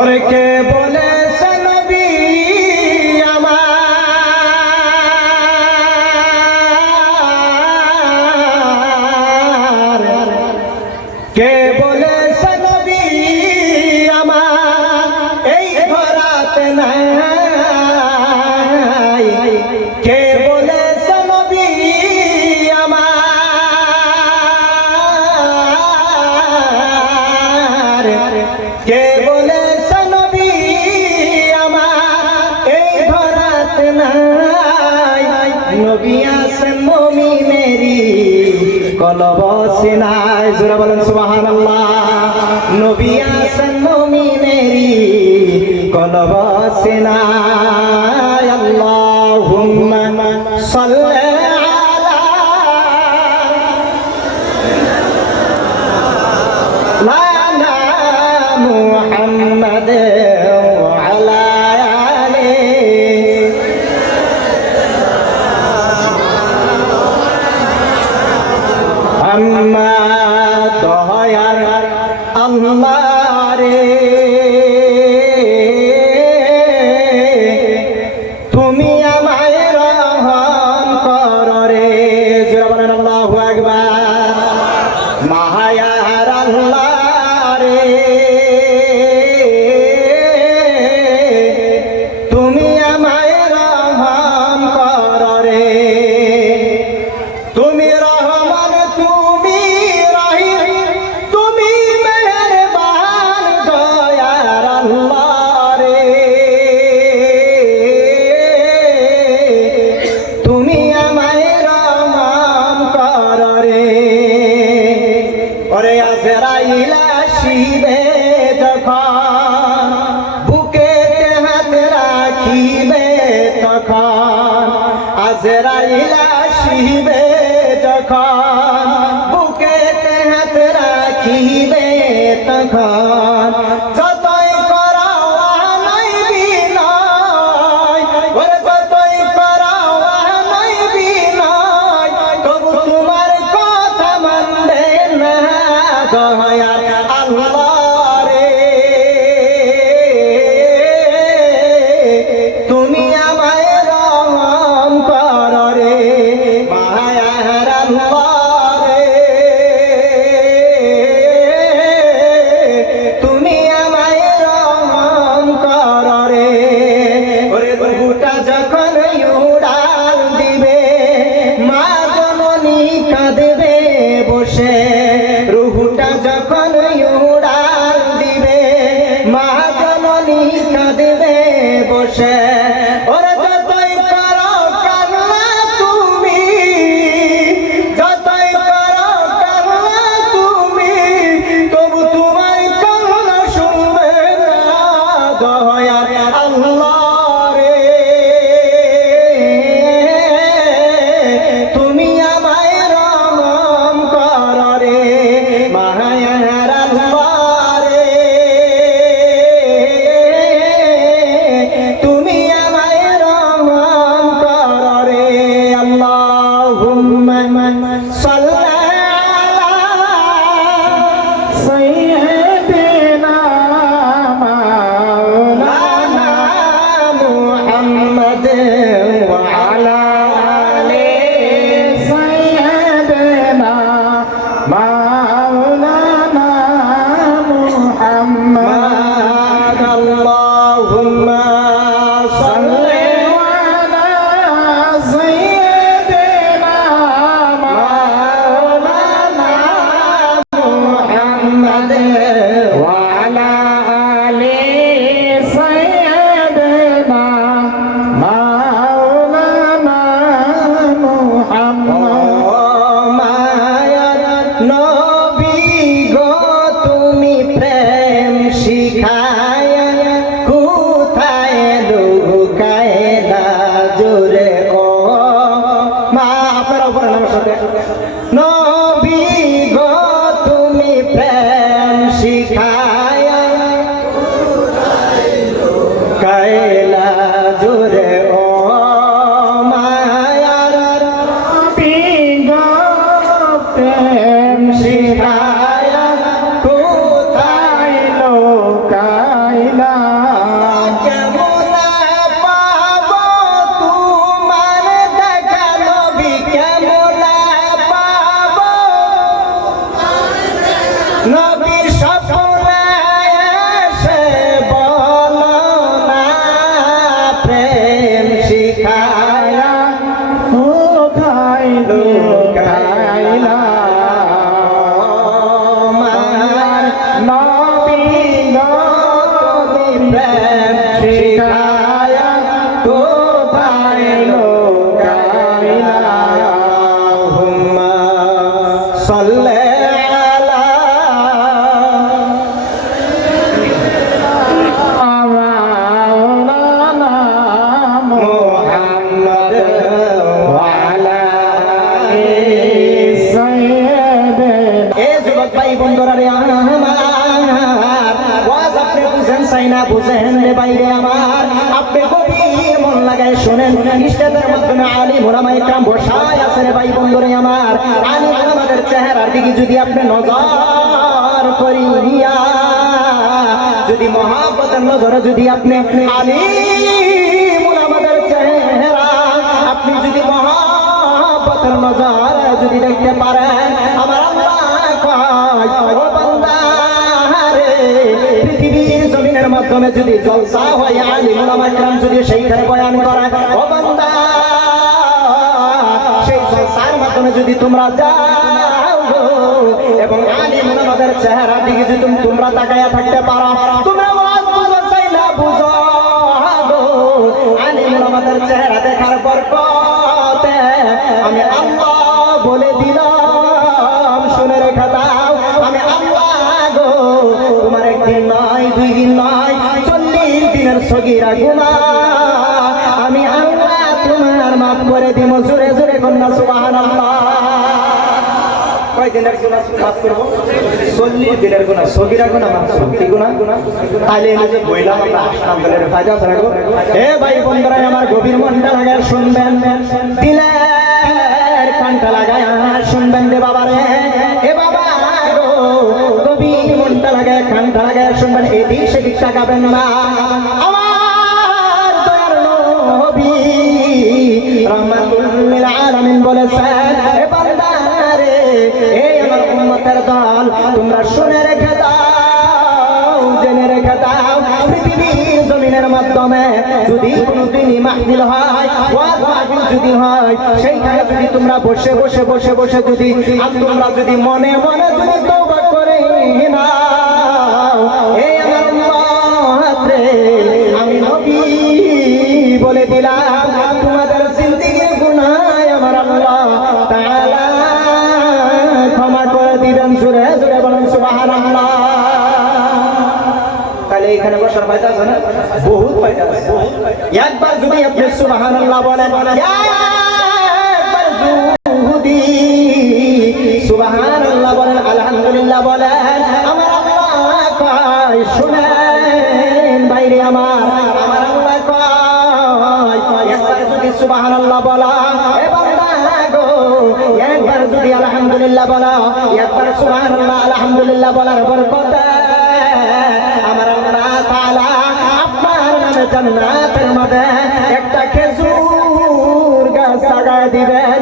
ওরে কে বলেছে নবী আমার, কে বলেছে নবী আমার এই ধরাতে নাই, কে বলেছে নবী আমার, কে বলেছে নবী আমার এই ধরাতে নাই, নবী আছেন মুমিনেরই কলব সিনায়। জোরে বলেন সুবহানাল্লাহ। নবী আছেন মুমিনেরই কলব সিনায়। আল্লাহুম্মা সাল্লি আলা মুহাম্মাদ ওয়া আলা আলিহি। আম্মা দয়ার আল্লাহ রে, তুমি আমায় রহম করো রে। জোরে বলেন আল্লাহু আকবার। মায়ার আল্লাহ রে, তুমি আমায় রহম করো রে। তুমি রহমান, তুমি রহিম, তুমি মেহেরবান দয়ার আল্লাহ রে, তুমি আমায় রহম করো রে। ওরে আজরাইল আসিবে যখন, বুকেতে হাত রাখিবে তখন, আজরাইল আসিবে যখন, বুকেতে হাত রাখিবে তখন, যতই করাও নাই বিনয়, ওরে যতই করাও নাই বিনয়, তবু তোমার কথা মানবে না দয়ার আল্লাহ রে, তুমি আমায় রহম করো রে। মায়ার আল্লাহ রে, তুমি আমায় রহম করো রে। ওরে বুটা যখন উড়াল দিবে, মা জননী কাঁদবে বসে, রুহুটা যখন উড়াল দিবে, মা জননী কাঁদবে বসে। ওরে যতই করো কান্না তুমি, যতই করো কান্না তুমি, তবু তোমার কান্না শুনবে না দয়ার আল্লাহ রে, তুমি আমায় রহম করো রে। মায়ার আল্লাহ রে, তুমি আমায় রহম করো রে। আল্লাহুম্মা সাল্লি আলা সাইয়্যিদিনা মাওলানা মুহাম্মাদ ওয়া আলা আলি সাইয়্যিদিনা মাওলানা মুহাম্মাদ। আল্লাহুম্মা সাল্লি আলা সাইয়্যিদিনা মাওলানা মুহাম্মাদ ওয়া আলা আলি সাইয়্যিদিনা মাওলানা মুহাম্মাদ। মায়ার নবী গো, তুমি প্রেম শিখায়া কোথায় লুকায়লা জোরে ও মা। আপনারা উপরে আমার সাথে। নবী গো, তুমি প্রেম শিখায়া কায়লা জোরে ও মায়ার নবী গো, প্রেম শিখায়া কোথায় লোকা চাই না বুঝেন রে বাইরে আমার, আপনি গভীর মন লাগায় শোনেন। স্টেজের মাধ্যমে আলিম ওলামা ইকরাম বসায় আছে রে ভাই বন্ধুরে আমার। আলিম ওলামাদের চেহারার দিকে যদি আপনি নজর করিয়া, যদি মহাব্বতের নজরে যদি আপনি আলিম ওলামাদের চেহারা আপনি যদি মহাব্বতের নজরে যদি দেখতে পারেন, আমার আল্লাহ কয় ও বান্দা রে, পৃথিবীর জমিনের মাধ্যমে যদি জলসা হয় আলিম ওলামা ইকরাম যদি সেইখানে বয়ান করে, ও বান্দা সেই জলসার মাধ্যমে যদি তোমরা যাও গো এবং আলিম ওলামাদের চেহারা দিকে যদি তোমরা তাকায়া থাকতে পারো, তোমরা ওয়াজ বুঝো চাই না বুঝো গো, আলিম ওলামাদের চেহারা দেখার বরকতে আমি আল্লাহ বলে দিলাম, শুনে রেখে দাও, আমি আল্লাহ গো তোমার একদিন নয়, 2 দিন নয়, 40 দিনের সগীরা গুনাহ আমি আল্লাহ তোমার মাফ করে দিব। জোরে জোরে কন্যা সুবহানাল্লাহ। কয় দিনের গুনাহ মাফ করব? 40 দিনের গুনাহ, সগীরা গুনাহ মাফ করব। কি গুনাহ? তাইলে এই যে বইলাম আমরা আসলামের ফায়দা ছাড়াগো। হে ভাই বন্ধুরা আমার, গভীর মনটা লাগায় শুনবেন, দিলের কানটা লাগায় শুনবেন রে বাবা রে, এ বাবা গো গভীর মনটা লাগায় কানটা লাগায় শুনবেন, এদিক সেদিক তাকাবেন না। আমার দয়ার নবী রাহমাতুল লিল আলামিন বলেছেন, এ বান্দা রে, এই আমার উম্মতের দল, তোমরা শুনে রেখে দাও, জেনে রেখে দাও, পৃথিবীর জমিনের মাধ্যমে যদি কোনদিনই মাহফিল হয়, ওয়াজ মাহফিল যদি হয়, সেইখানে যদি তোমরা বসে বসে বসে বসে যদি তোমরা যদি মনে মনে যদি তওবা করে নাও, এই আমার উম্মত রে, আমি নবী বলে দিলাম, তোমাদের জিন্দেগির গুনাহ আমার আল্লাহ তাআলা ক্ষমা করে দিবেন। জোরে জোরে বলেন সুবহানাল্লাহ। তাহলে এখানে বসার ফায়দা আছে না? বহুত ফায়দা আছে। একবার যদি আপনি সুবহানাল্লাহ বলেন, একবার যদি সুবহানাল্লাহ বলেন, আলহামদুলিল্লাহ বলেন, আমার আল্লাহ কয় শুনেন বাইরে আমার আল্লাহ কয় একবার যদি সুবহানাল্লাহ বলা, এ বান্দা গো একবার যদি আলহামদুলিল্লাহ বলা, একবার সুবহানাল্লাহ আলহামদুলিল্লাহ বলার বরকতে আমার আল্লাহ তাআলা আপনার নামে জান্নাতের মধ্যে একটা খেজুর গাছ লাগায় দিবেন।